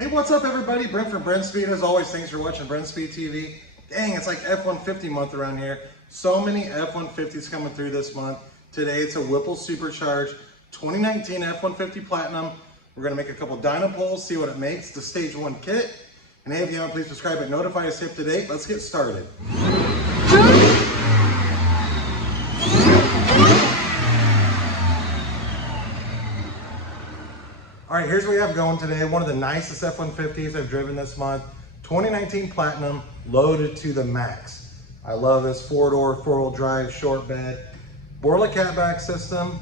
Hey, what's up everybody? Brent from Brenspeed. As always, thanks for watching Brenspeed TV. Dang, it's like F150 month around here. So many F150s coming through this month. Today it's a Whipple Supercharger 2019 F150 Platinum. We're gonna make a couple dyno pulls, see what it makes. It's the stage 1 kit. And hey, if you haven't, please subscribe and notify us up to date. Let's get started. All right, here's what we have going today. One of the nicest F-150s I've driven this month. 2019 Platinum, loaded to the max. I love this 4-door, 4-wheel drive, short bed, Borla catback system,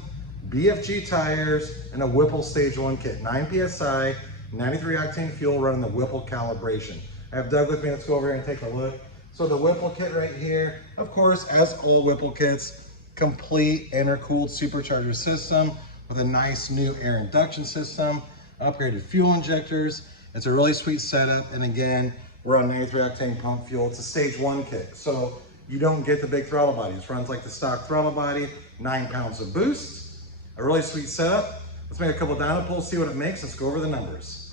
BFG tires, and a Whipple Stage 1 kit. 9 PSI, 93 octane fuel running the Whipple calibration. I have Doug with me. Let's go over here and take a look. So the Whipple kit right here, of course, as all Whipple kits, complete intercooled supercharger system with a nice new air induction system, upgraded fuel injectors. It's a really sweet setup. And again, we're on 93 octane pump fuel. It's a stage 1 kit. So you don't get the big throttle body. It runs like the stock throttle body, 9 pounds of boost, a really sweet setup. Let's make a couple dyno pulls, see what it makes. Let's go over the numbers.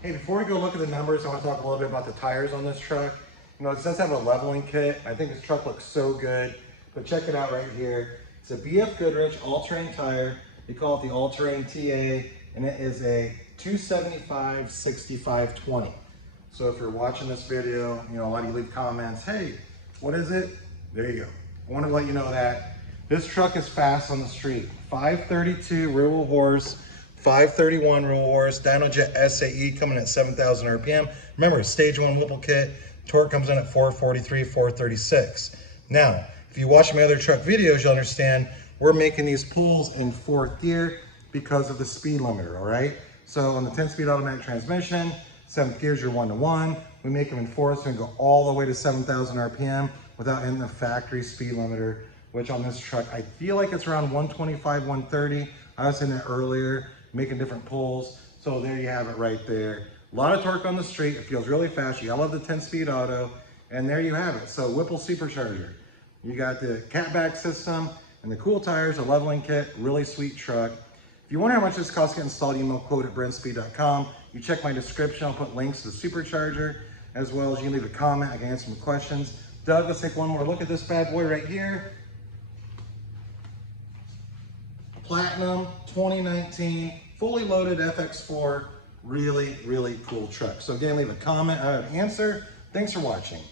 Hey, before we go look at the numbers, I want to talk a little bit about the tires on this truck. You know, it does have a leveling kit. I think this truck looks so good, but check it out right here. It's a BF Goodrich all-terrain tire. We call it the all-terrain TA, and it is a 275/65/20. So if you're watching this video, you know, a lot of you leave comments, hey, what is it? There you go. I want to let you know that this truck is fast on the street. 532 rear wheel horse, 531 real horse, Dynojet SAE coming at 7,000 RPM. Remember, stage 1 Whipple kit, torque comes in at 443, 436. Now, if you watch my other truck videos, you'll understand we're making these pulls in 4th gear because of the speed limiter, all right? So on the 10-speed automatic transmission, 7th gear is your 1-to-1. We make them in 4th, so we can go all the way to 7,000 RPM without hitting the factory speed limiter, which on this truck, I feel like it's around 125, 130. I was in it earlier, making different pulls. So there you have it right there. A lot of torque on the street. It feels really fast. You gotta love the 10-speed auto. And there you have it. So Whipple Supercharger. You got the catback system and the cool tires, a leveling kit, really sweet truck. If you wonder how much this costs to get installed, email quote at brenspeed.com. You check my description. I'll put links to the Supercharger, as well as you can leave a comment. I can answer some questions. Doug, let's take one more look at this bad boy right here. Platinum 2019, fully loaded FX4, really, really cool truck. So again, leave a comment, I have an answer. Thanks for watching.